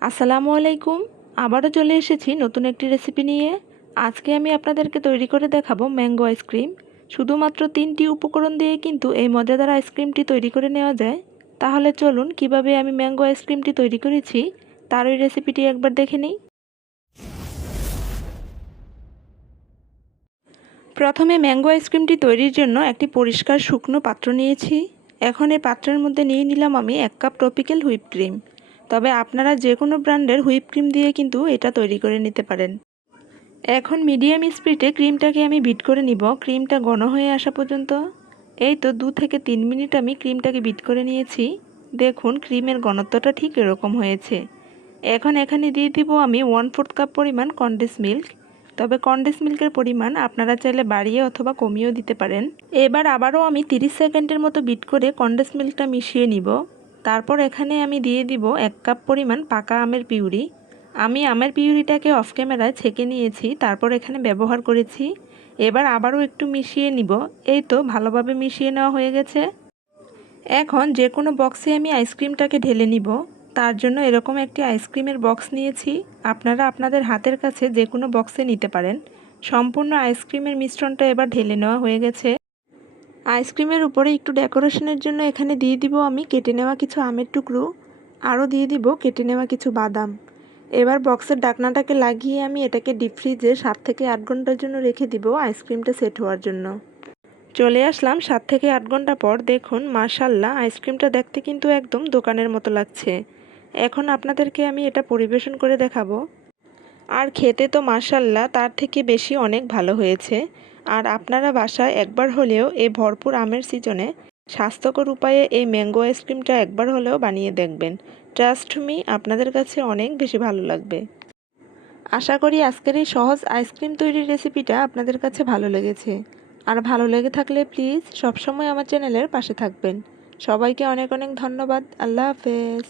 আসসালামু আলাইকুম। আবারও চলে এসেছি নতুন একটি রেসিপি নিয়ে। আজকে আমি আপনাদেরকে তৈরি করে দেখাবো ম্যাঙ্গো আইসক্রিম। শুধুমাত্র 3টি উপকরণ দিয়ে কিন্তু এই মজাদার আইসক্রিমটি তৈরি করে নেওয়া যায়। তাহলে চলুন কিভাবে আমি ম্যাঙ্গো আইসক্রিমটি তৈরি করেছি তার ওই রেসিপিটি একবার দেখে নিই। প্রথমে ম্যাঙ্গো আইসক্রিমটি তৈরির জন্য একটি পরিষ্কার শুকনো পাত্র নিয়েছি। এখন এই পাত্রের মধ্যে নিয়ে নিলাম আমি 1 কাপ ট্রপিক্যাল হুইপ ক্রিম। তবে আপনারা যে কোনো ব্র্যান্ডের হুইপ ক্রিম দিয়ে কিন্তু এটা তৈরি করে নিতে পারেন। এখন মিডিয়াম স্পিডে ক্রিমটাকে আমি বিট করে নিব, ক্রিমটা ঘন হয়ে আসা পর্যন্ত। এই তো 2 থেকে 3 মিনিট আমি ক্রিমটাকে বিট করে নিয়েছি। দেখুন ক্রিমের ঘনত্বটা ঠিক এরকম হয়েছে। এখন এখানে দিয়ে দিব আমি 1/4 কাপ পরিমাণ কনডেন্স মিল্ক। তবে কনডেন্স মিল্কের পরিমাণ আপনারা চাইলে বাড়িয়ে অথবা কমিয়েও দিতে পারেন। এবার আবারও আমি 30 সেকেন্ডের মতো বিট করে কনডেন্স মিল্কটা মিশিয়ে নিব। তারপর এখানে আমি দিয়ে দিব 1 কাপ পরিমাণ পাকা আমের পিউরি। আমি আমের পিউরিটাকে অফ ক্যামেরায় ছেঁকে নিয়েছি, তারপর এখানে ব্যবহার করেছি। এবার আবারও একটু মিশিয়ে নিব। এই তো ভালোভাবে মিশিয়ে নেওয়া হয়ে গেছে। এখন যে কোনো বক্সে আমি আইসক্রিমটাকে ঢেলে নিব। তার জন্য এরকম একটি আইসক্রিমের বক্স নিয়েছি। আপনারা আপনাদের হাতের কাছে যে কোনো বক্সে নিতে পারেন। সম্পূর্ণ আইসক্রিমের মিশ্রণটা এবার ঢেলে নেওয়া হয়ে গেছে। আইসক্রিমের উপরে একটু ডেকোরেশনের জন্য এখানে দিয়ে দিব আমি কেটে নেওয়া কিছু আমের টুকরো, আরও দিয়ে দিব কেটে নেওয়া কিছু বাদাম। এবার বক্সের ঢাকনাটাকে লাগিয়ে আমি এটাকে ডিপ ফ্রিজে 7 থেকে 8 ঘন্টার জন্য রেখে দিব আইসক্রিমটা সেট হওয়ার জন্য। চলে আসলাম 7 থেকে 8 ঘন্টা পর। দেখুন মাশাআল্লাহ আইসক্রিমটা দেখতে কিন্তু একদম দোকানের মতো লাগছে। এখন আপনাদেরকে আমি এটা পরিবেশন করে দেখাবো। আর খেতে তো মাশাআল্লাহ তার থেকে বেশি অনেক ভালো হয়েছে। আর আপনারা বাসায় একবার হলেও এই ভরপুর আমের সিজনে স্বাস্থ্যকর উপায়ে এই ম্যাঙ্গো আইসক্রিমটা একবার হলেও বানিয়ে দেখবেন। ট্রাস্ট মি, আপনাদের কাছে অনেক বেশি ভালো লাগবে। আশা করি আজকের এই সহজ আইসক্রিম তৈরির রেসিপিটা আপনাদের কাছে ভালো লেগেছে। আর ভালো লেগে থাকলে প্লিজ সবসময় আমার চ্যানেলের পাশে থাকবেন। সবাইকে অনেক অনেক ধন্যবাদ। আল্লাহ হাফেজ।